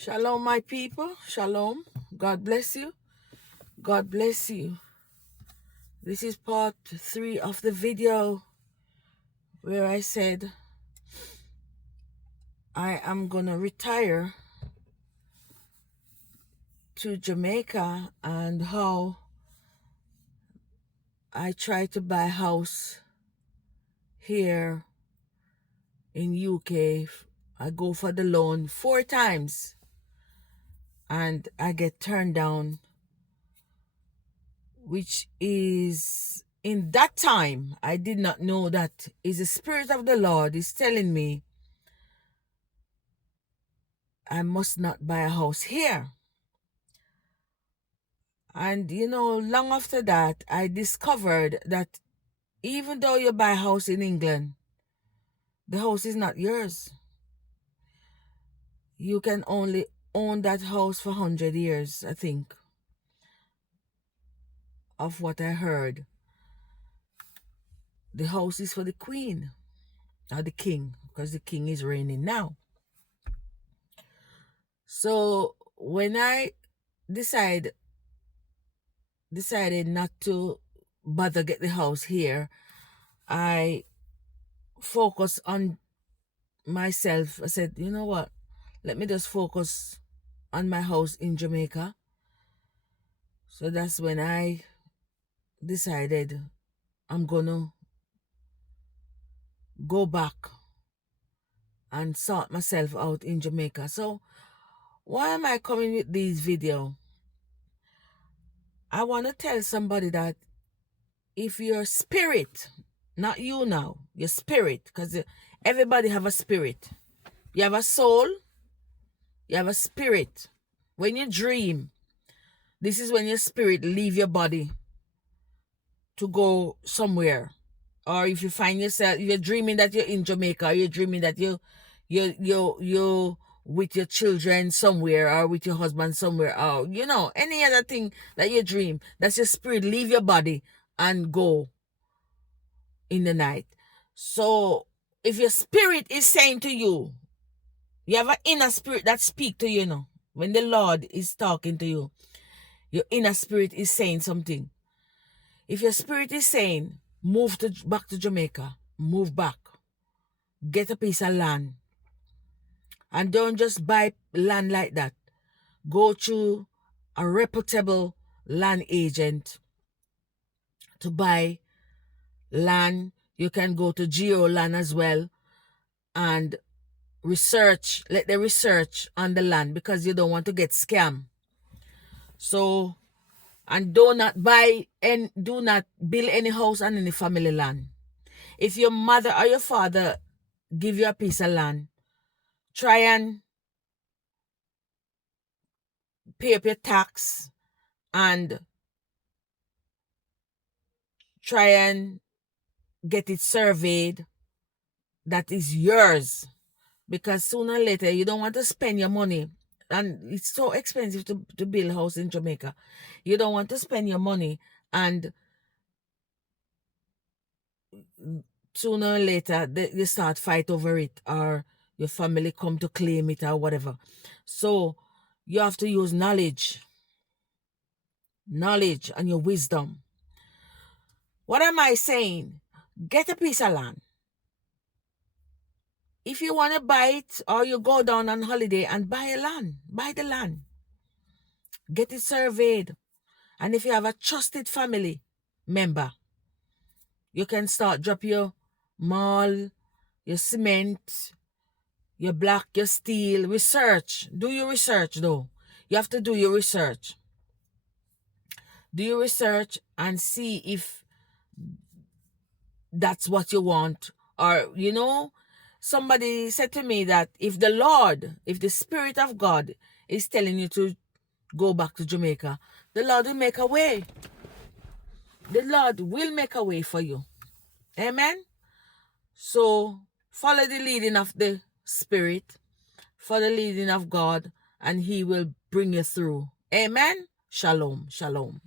Shalom, my people. Shalom. God bless you. God bless you. This is part 3 of the video where I said I am going to retire to Jamaica and how I try to buy a house here in UK. I go for the loan 4 times and I get turned down, which is, in that time, I did not know that is the Spirit of the Lord is telling me I must not buy a house here. And long after that, I discovered that even though you buy a house in England, the house is not yours. You can only own that house for 100 years, I think, of what I heard. The house is for the Queen, or the King, because the King is reigning now. So when I decided not to bother get the house here, I focused on myself. I said, you know what? Let me just focus on my house in Jamaica. So that's when I decided I'm gonna go back and sort myself out in Jamaica. So why am I coming with this video? I want to tell somebody that if your spirit, not you now, your spirit, because everybody have a spirit. You have a soul, you have a spirit. When you dream, this is when your spirit leave your body to go somewhere. Or if you find yourself, you're dreaming that you're in Jamaica, or you're dreaming that you with your children somewhere, or with your husband somewhere, or any other thing that you dream, that's your spirit leave your body and go in the night. So if your spirit is saying to you, you have an inner spirit that speak to you, when the Lord is talking to you, your inner spirit is saying something. If your spirit is saying, move back to Jamaica, move back, get a piece of land, and don't just buy land like that. Go to a reputable land agent to buy land. You can go to GeoLand as well and research, let the research on the land, because you don't want to get scammed. So, and do not buy and do not build any house on any family land. If your mother or your father give you a piece of land, try and pay up your tax and try and get it surveyed that is yours, because sooner or later you don't want to spend your money, and it's so expensive to build a house in Jamaica. You don't want to spend your money and sooner or later you start fight over it, or your family come to claim it or whatever. So you have to use knowledge and your wisdom. What am I saying? Get a piece of land. If you want to buy it, or you go down on holiday and buy the land. Get it surveyed. And if you have a trusted family member, you can start drop your mall, your cement, your block, your steel. Research. Do your research though. You have to do your research. Do your research and see if that's what you want. Or, somebody said to me that if the Spirit of God is telling you to go back to Jamaica, the Lord will make a way. The Lord will make a way for you. Amen? So, follow the leading of the Spirit, follow the leading of God, and He will bring you through. Amen? Shalom, shalom.